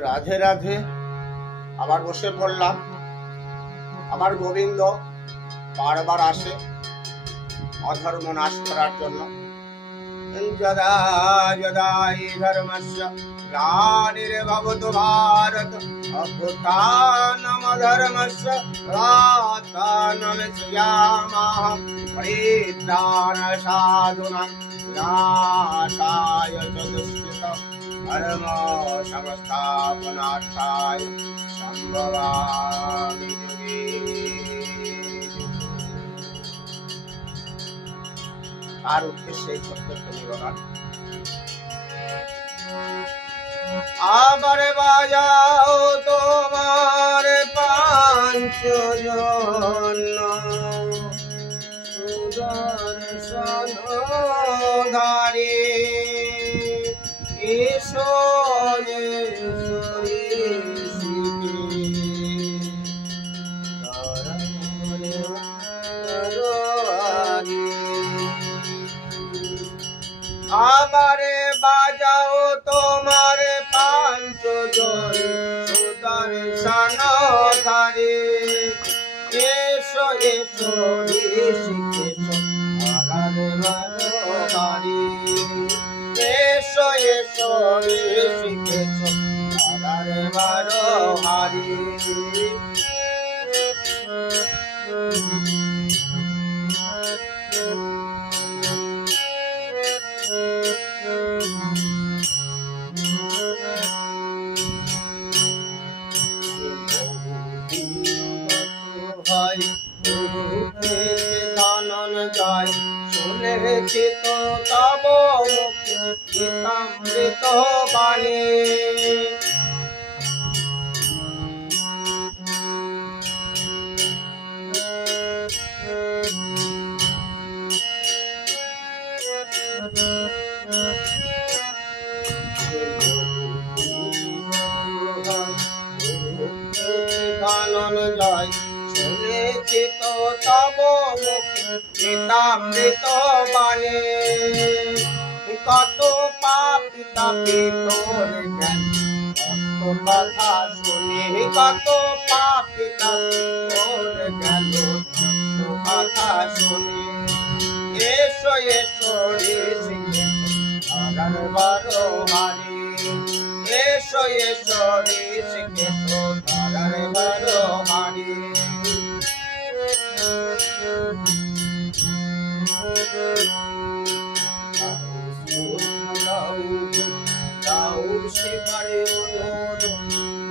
রাধে রাধে। আবার বসে পড়লাম। আমার গোবিন্দ বারবার আসে অধর্ম নাশ করার জন্য। যদা যদা হি ধর্মস্য গ্লানির্ভবতু ভারত অভ্যুত্থানম ধর্মস্য তদানীত্যানাস্মৃতিয়ামः পরিত্রাণ সাধুনাং বিনাশায় চ দুষ্কৃতम् ধর্ম সংস্থাপনার্থায় সম্ভবামি যুগে। আর উদ্দেশ্যে এই ছোট্ট নিবেদন। আবার বাজাও তোমার পাঞ্চজন সুদর্শন ধারে এসো আবারে বাজাও তোমার পাঞ্চজন সুদর্শন ধারে এসো এসো ঋষিকেশ বাড়ি এসো এসো ঋষিকেশ হারি। শুনেছি তো তব গীতামৃত বাণী শুনেছি তো তব গীতামৃত বাণী কত পাপী তাপী তোর জ্ঞান কত কথা শুনি কত পাপী তাপী তোর জ্ঞান কত কথা শুনি এসো এসো ঋষিকেশ বারো হারি এসো এসো ঋষিকেশ বারো হারি।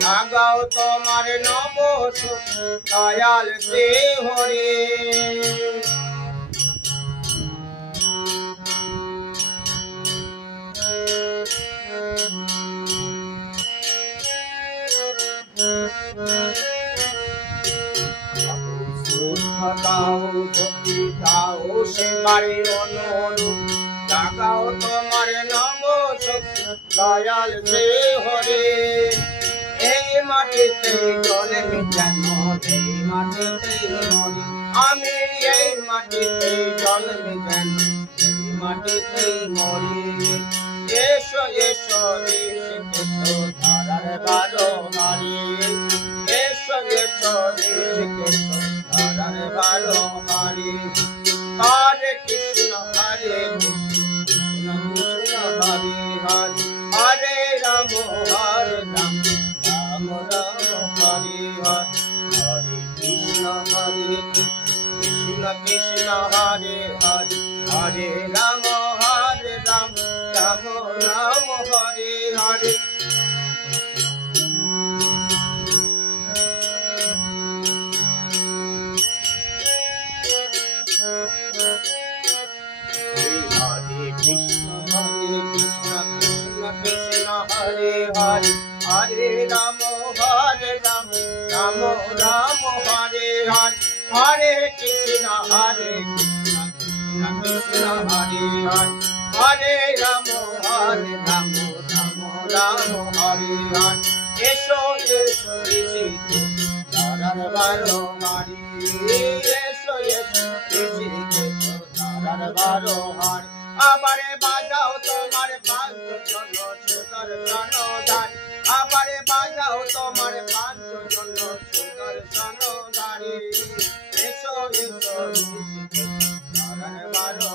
লাগাও তোমার নব দয়াল শ্রী হরি দাও সেবারে অনুরূপ লাগাও তোমার নব দয়াল শ্রী হরি। এই মাটিতে জন্মে কেন এই মাটিতে মরি আমি এই মাটিতে জন্মে কেন এই মাটিতে মরি এসো এসো ঋষিকেশ ধারার বারো হারি এসো এসো ঋষিকেশ ধারার বারো হারি। হরে কৃষ্ণ কৃষ্ণ কৃষ্ণ হরে হরে হরে রাম হরে রাম রাম রাম হরে হরে হরে কৃষ্ণ কৃষ্ণ কৃষ্ণ হরে হরে হরে রাম রাম রাম হরে হরে। কৃষ্ণ কৃষ্ণ কৃষ্ণ হরে হরে হরে রাম রাম রাম হরে হরে হরে কৃষ্ণ কৃষ্ণ কৃষ্ণ হরে হরে হরে রাম রাম রাম হরে হরে এসো এসো ঋষিকেশ ধারার বারো হারি এসো এসো ঋষিকেশ ধারার বারো হারি। আবারে বাজাও তোমার পাঞ্চজন সুদর্শন ধারি আবারে এসো এসো ঋষিকেশ, বারণ বারো